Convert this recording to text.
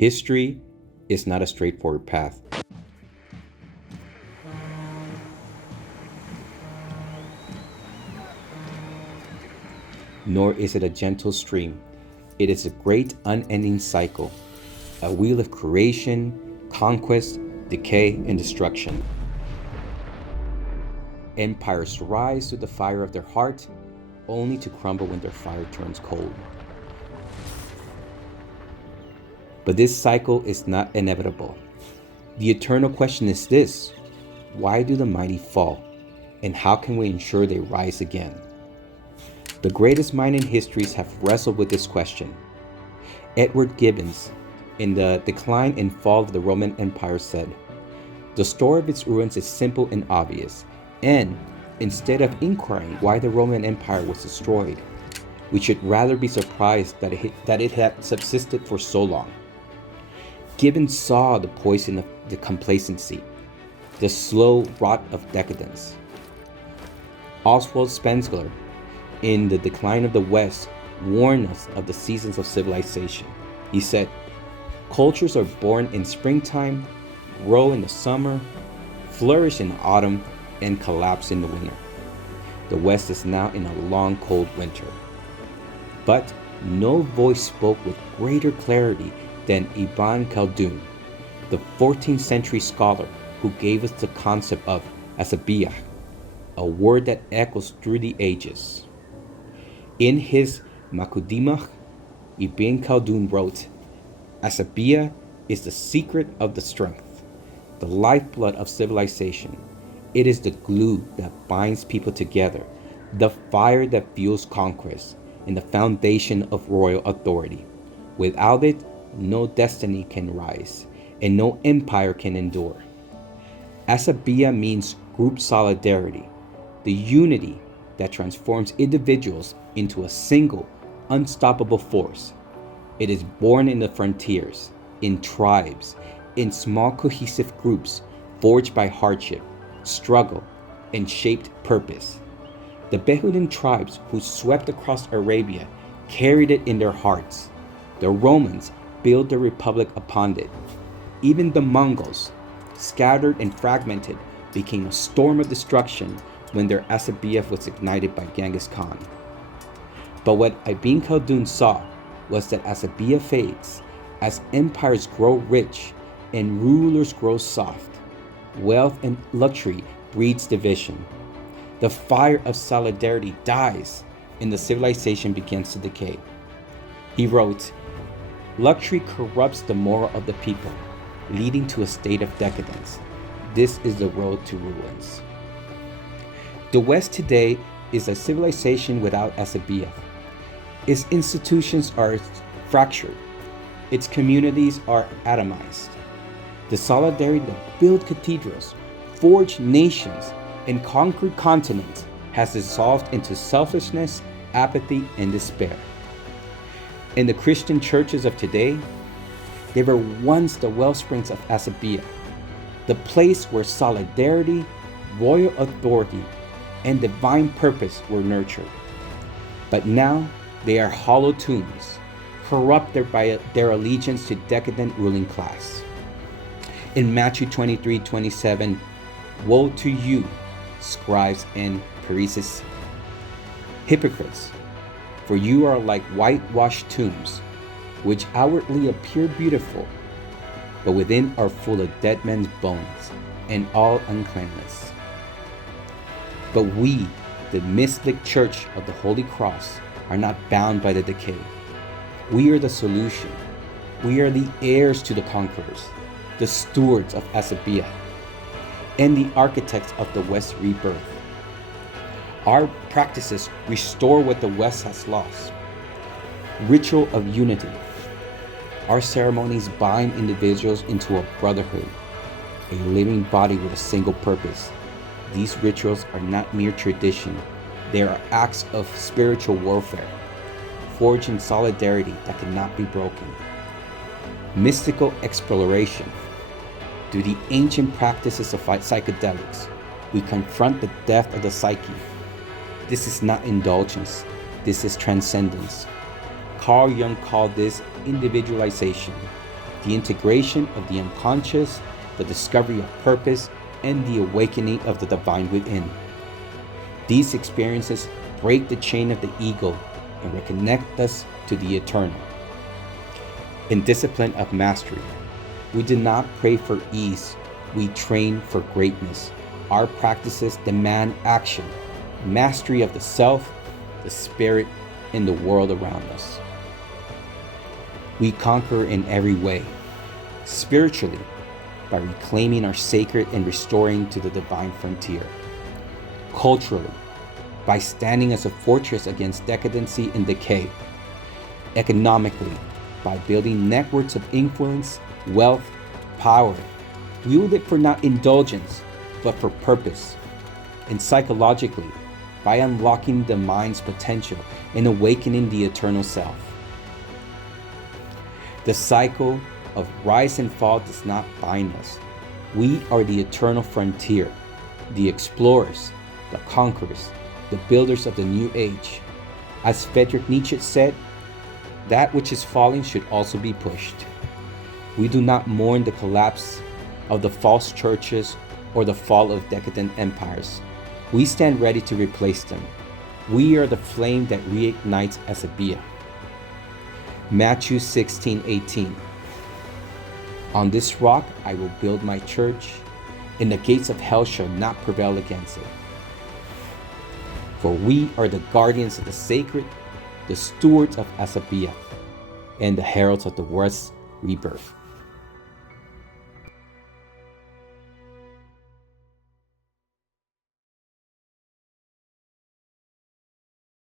History is not a straightforward path. Nor is it a gentle stream. It is a great unending cycle, a wheel of creation, conquest, decay, and destruction. Empires rise through the fire of their heart, only to crumble when their fire turns cold. But this cycle is not inevitable. The eternal question is this: why do the mighty fall, and how can we ensure they rise again? The greatest minds in history have wrestled with this question. Edward Gibbons, in The Decline and Fall of the Roman Empire, said, "The story of its ruins is simple and obvious, and instead of inquiring why the Roman Empire was destroyed, we should rather be surprised that it had subsisted for so long." Gibbons saw the poison of the complacency, the slow rot of decadence. Oswald Spengler, in The Decline of the West, warned us of the seasons of civilization. He said, "Cultures are born in springtime, grow in the summer, flourish in autumn, and collapse in the winter." The West is now in a long, cold winter. But no voice spoke with greater clarity than Ibn Khaldun, the 14th century scholar who gave us the concept of Asabiyyah, a word that echoes through the ages. In his Muqaddimah, Ibn Khaldun wrote, "Asabiyyah is the secret of the strength, the lifeblood of civilization. It is the glue that binds people together, the fire that fuels conquest, and the foundation of royal authority. Without it, no destiny can rise, and no empire can endure." Asabiyyah means group solidarity, the unity that transforms individuals into a single, unstoppable force. It is born in the frontiers, in tribes, in small cohesive groups forged by hardship, struggle, and shaped purpose. The Bedouin tribes who swept across Arabia carried it in their hearts. The Romans built their republic upon it. Even the Mongols, scattered and fragmented, became a storm of destruction when their Asabiyyah was ignited by Genghis Khan. But what Ibn Khaldun saw was that Asabiyyah fades as empires grow rich and rulers grow soft. Wealth and luxury breeds division. The fire of solidarity dies and the civilization begins to decay. He wrote, "Luxury corrupts the moral of the people, leading to a state of decadence. This is the road to ruins." The West today is a civilization without Asabiyyah. Its institutions are fractured. Its communities are atomized. The solidarity that built cathedrals, forged nations, and conquered continents has dissolved into selfishness, apathy, and despair. In the Christian churches of today, they were once the wellsprings of Asabiyyah, the place where solidarity, royal authority, and divine purpose were nurtured. But now they are hollow tombs, corrupted by their allegiance to decadent ruling class. In Matthew 23:27, "Woe to you, scribes and Pharisees, hypocrites, for you are like whitewashed tombs, which outwardly appear beautiful, but within are full of dead men's bones and all uncleanness." But we, the mystic Church of the Holy Cross, are not bound by the decay. We are the solution. We are the heirs to the conquerors, the stewards of Asabiyyah, and the architects of the West's rebirth. Our practices restore what the West has lost. Ritual of unity. Our ceremonies bind individuals into a brotherhood, a living body with a single purpose. These rituals are not mere tradition. They are acts of spiritual warfare, forged in solidarity that cannot be broken. Mystical exploration. Through the ancient practices of psychedelics, we confront the depth of the psyche. This is not indulgence. This is transcendence. Carl Jung called this individualization. the integration of the unconscious, the discovery of purpose, and the awakening of the divine within. These experiences break the chain of the ego and reconnect us to the eternal. In discipline of mastery, we do not pray for ease, we train for greatness. Our practices demand action, mastery of the self, the spirit, and the world around us. We conquer in every way, spiritually, by reclaiming our sacred and restoring to the divine frontier. Culturally, by standing as a fortress against decadency and decay. Economically, by building networks of influence, wealth, power, wielded for not indulgence, but for purpose. And psychologically, by unlocking the mind's potential and awakening the eternal self. The cycle of rise and fall does not bind us. We are the eternal frontier, the explorers, the conquerors, the builders of the new age. As Friedrich Nietzsche said, that which is falling should also be pushed. We do not mourn the collapse of the false churches or the fall of decadent empires. We stand ready to replace them. We are the flame that reignites Asabiyyah. Matthew 16:18. On this rock I will build my church, and the gates of hell shall not prevail against it. For we are the guardians of the sacred, the stewards of Asabiyyah, and the heralds of the world's rebirth.